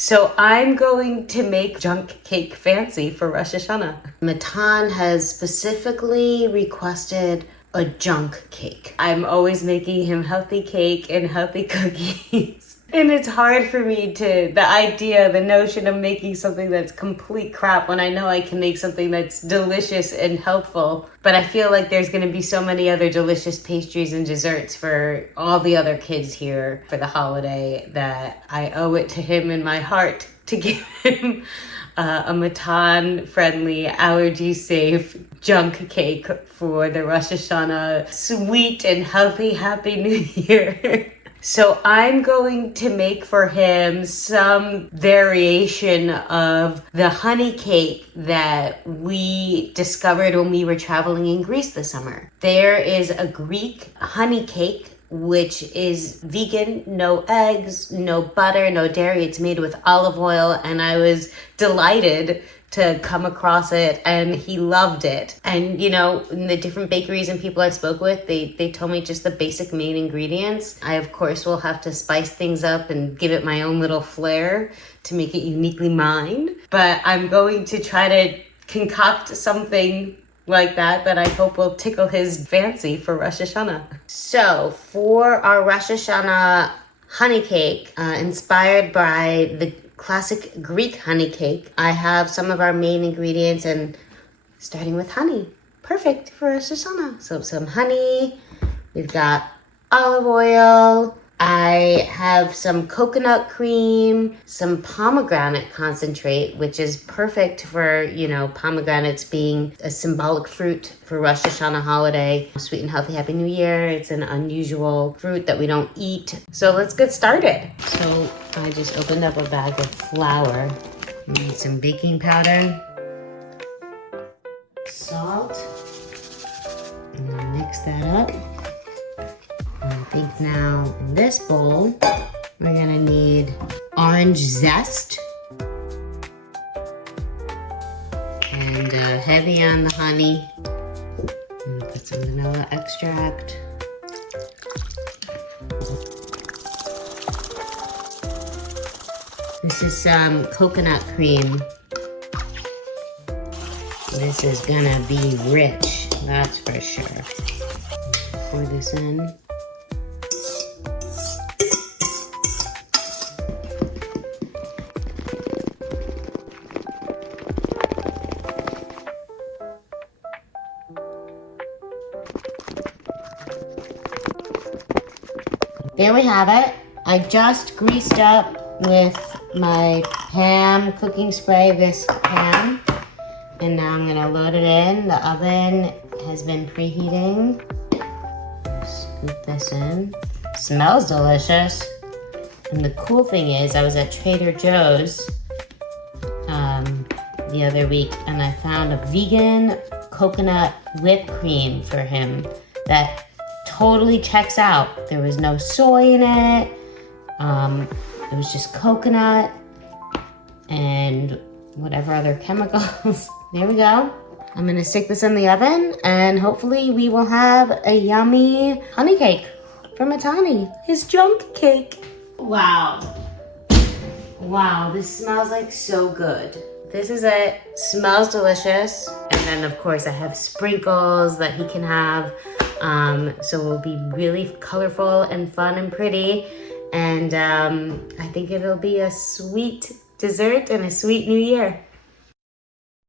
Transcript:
So I'm going to make junk cake fancy for Rosh Hashanah. Matan has specifically requested a junk cake. I'm always making him healthy cake and healthy cookies. And it's hard for me the notion of making something that's complete crap when I know I can make something that's delicious and helpful. But I feel like there's going to be so many other delicious pastries and desserts for all the other kids here for the holiday that I owe it to him in my heart to give him a Matan-friendly, allergy-safe junk cake for the Rosh Hashanah sweet and healthy Happy New Year. So I'm going to make for him some variation of the honey cake that we discovered when we were traveling in Greece this summer. There is a Greek honey cake which is vegan, no eggs, no butter, no dairy. It's made with olive oil, and I was delighted to come across it, and he loved it. And in the different bakeries and people I spoke with, they told me just the basic main ingredients. I of course will have to spice things up and give it my own little flair to make it uniquely mine. But I'm going to try to concoct something like that I hope will tickle his fancy for Rosh Hashanah. So for our Rosh Hashanah honey cake, inspired by the classic Greek honey cake, I have some of our main ingredients, and starting with honey. Perfect for Rosh Hashanah. So some honey, we've got olive oil, I have some coconut cream, some pomegranate concentrate, which is perfect for, pomegranates being a symbolic fruit for Rosh Hashanah holiday. Sweet and healthy Happy New Year. It's an unusual fruit that we don't eat. So let's get started. So I just opened up a bag of flour. Need some baking powder, salt, and I'll mix that up. I think now in this bowl, we're gonna need orange zest and heavy on the honey. I'm gonna put some vanilla extract. This is some coconut cream. This is gonna be rich, that's for sure. Pour this in. There we have it. I just greased up with my Pam cooking spray this pan, and now I'm gonna load it in. The oven has been preheating. Scoop this in. Smells delicious. And the cool thing is, I was at Trader Joe's the other week, and I found a vegan coconut whipped cream for him that totally checks out. There was no soy in it. It was just coconut and whatever other chemicals. There we go. I'm gonna stick this in the oven, and hopefully we will have a yummy honey cake from Matani, his junk cake. Wow, this smells like so good. This is it. Smells delicious. And then of course I have sprinkles that he can have. So it will be really colorful and fun and pretty. And I think it'll be a sweet dessert and a sweet New Year.